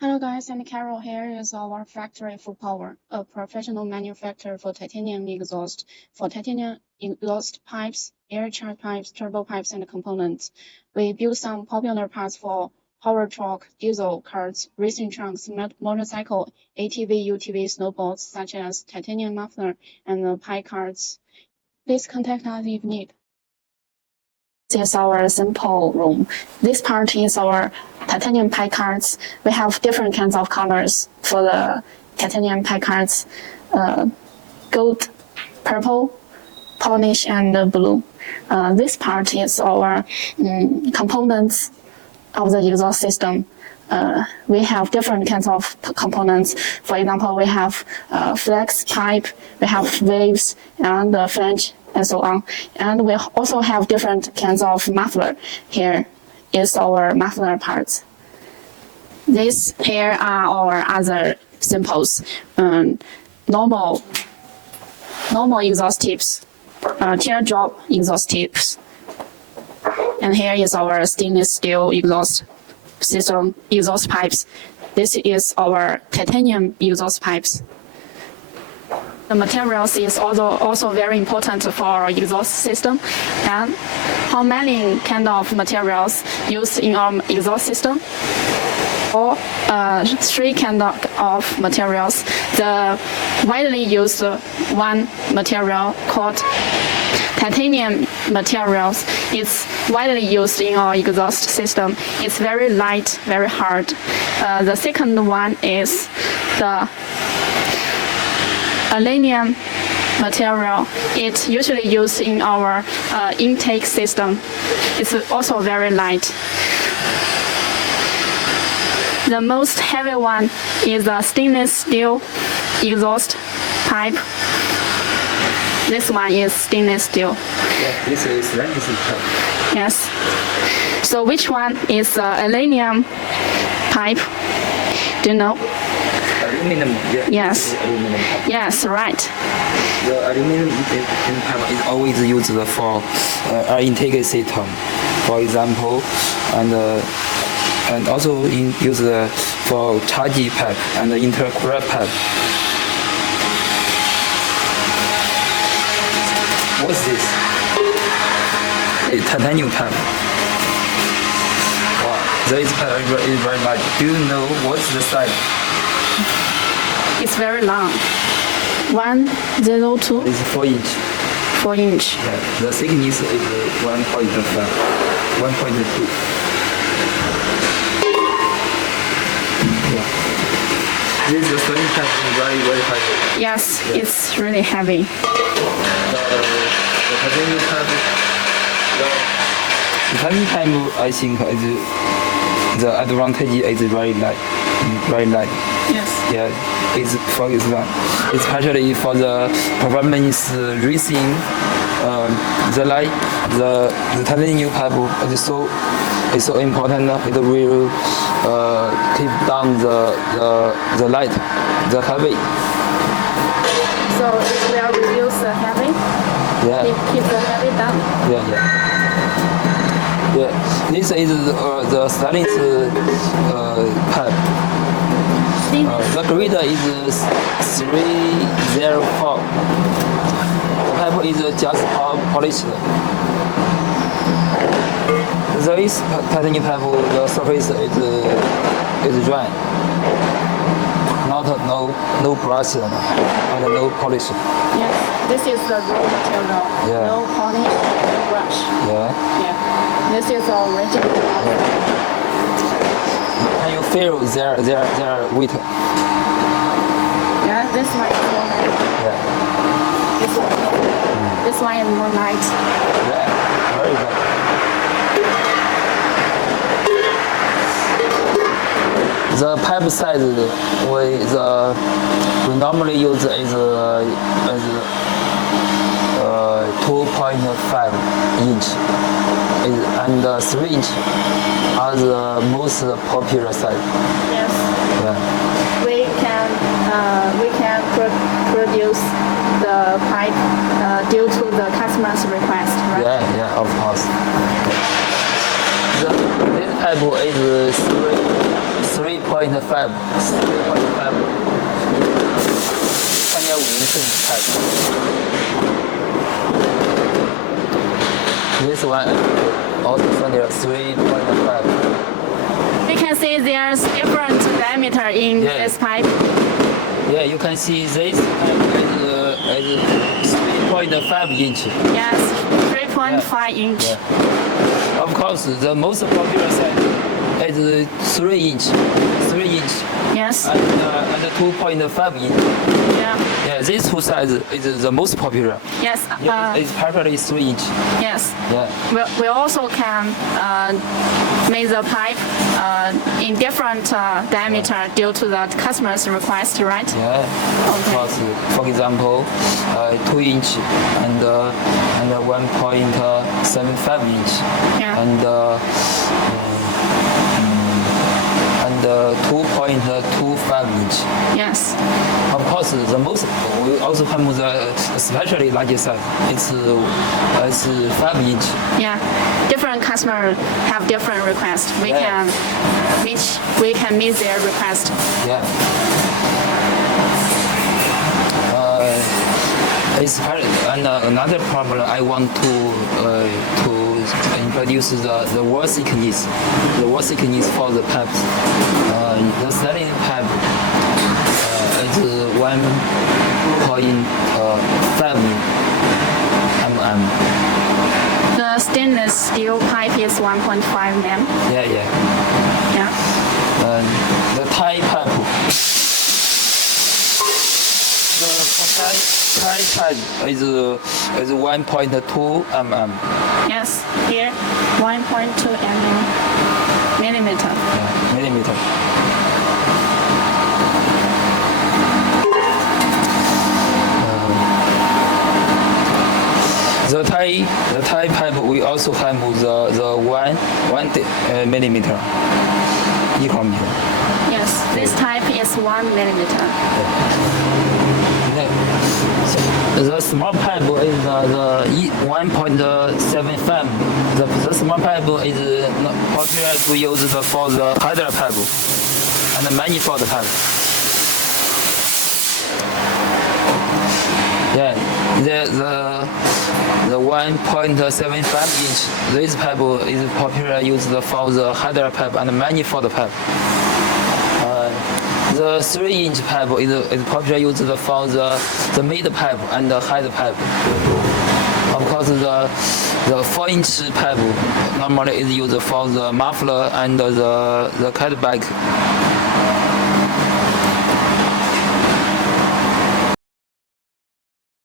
Hello guys, I'm Carol. Here is our factory Fupower, a professional manufacturer for titanium exhaust, pipes, air charge pipes, turbo pipes, and components. We build some popular parts for powerstrock, diesel carts, racing trucks, motorcycle ATV UTV snowboards, such as titanium muffler and pipe carts. Please contact us if need. This is our sample room. This part is our titanium pipe cards. We have different kinds of colors for the titanium pipe cards: gold, purple, polish, and blue. This part is our components of the exhaust system. We have different kinds of components. For example, we have flex pipe, we have waves, and flange, and so on. And we also have different kinds of muffler. Here is our muffler parts. These here are our other samples. Normal exhaust tips, teardrop exhaust tips. And here is our stainless steel exhaust system, exhaust pipes. This is our titanium exhaust pipes. The materials is also very important for our exhaust system. And how many kind of materials used in our exhaust system? Or three kind of materials. The widely used one material called titanium materials is widely used in our exhaust system. It's very light, very hard. The second one is the aluminum material. It's usually used in our intake system. It's also very light. The most heavy one is a stainless steel exhaust pipe. This one is stainless steel. Yeah, this is pipe. Yes. So which one is aluminum pipe? Do you know? Aluminum, yeah. Yes. Aluminum pipe. Yes, right. The aluminum pipe is always used for our intake system, for example, and also used for charge pipe and intercooler pipe. What's this? Titanium pipe. Wow, this pipe is very large. Do you know what's the size? It's very long. 102. It's 4 inch. 4 inch. Yeah, the thickness is 1.5, 1.2. This is the starting pipe is very, very heavy. Yes, yeah. It's really heavy. The titanium pipe, I think, the advantage is very light. Very light. Yes. Yeah, it's for example, especially for the performance racing, the titanium pipe is so important. It will keep down the light, the heavy. So it will reduce the heavy. Yeah. Keep the heavy down. Yeah. This is the stainless pipe. The grade is 304. The pipe is just polished. This titanium pipe, the surface is dry. No brush and no polish. Yes, this is the raw material. Yeah. No polish, no brush. Yeah. Yeah. This is original. Yeah. Can you feel their weight? Yeah, this one is more light. Yeah. This one is more light. Yeah, very good. The pipe size we normally use is 2.5 inch, and 3 inch are the most popular size. Yes. Yeah. We can produce the pipe due to the customer's request, right? Yeah, of course. This pipe is 3.5 3.5인치 pipe. This one also 3.5. We can see there's different diameter in Yeah. this pipe. Yeah, you can see this is 3.5 inch. Yes, 3.5 inch. Yeah. Of course, the most popular size is 3 inch, 3 inch, Yes. and 2.5 inch. Yeah. Yeah, these two sizes is the most popular. Yes. Yeah, it's popularly 3 inch. Yes. Yeah. We also can make the pipe in different diameter due to the customer's request, right? Yeah. Of Okay. course, for example, 2 inch and 1.75 inch. Yeah. And 2.25 inch. Yes. Of course, the most we also have the especially large size. It's 5 inch. Yeah. Different customers have different requests. We Yeah. can meet their request. Yeah. It's hard. And another problem I want to introduce the wall thickness. The wall thickness for the pipes. The standing pipe is 1.5 mm. The stainless steel pipe is 1.5 mm. Yeah, yeah. Yeah. The Thai pipe. The Thai pipe is 1.2 mm. Yes. Here, 1.2 millimeter. Yeah, millimeter. The Thai pipe we also have the 1 millimeter. Equal meter. Yes. This type is 1 millimeter. The small pipe is the 1.75. The small pipe is not popular to use for the header pipe and the manifold pipe. Yeah, the 1.75 inch. This pipe is popular used for the header pipe and manifold pipe. The 3 inch pipe is popular used for the mid pipe and the head pipe. Of course, the 4 inch pipe normally is used for the muffler and the cat back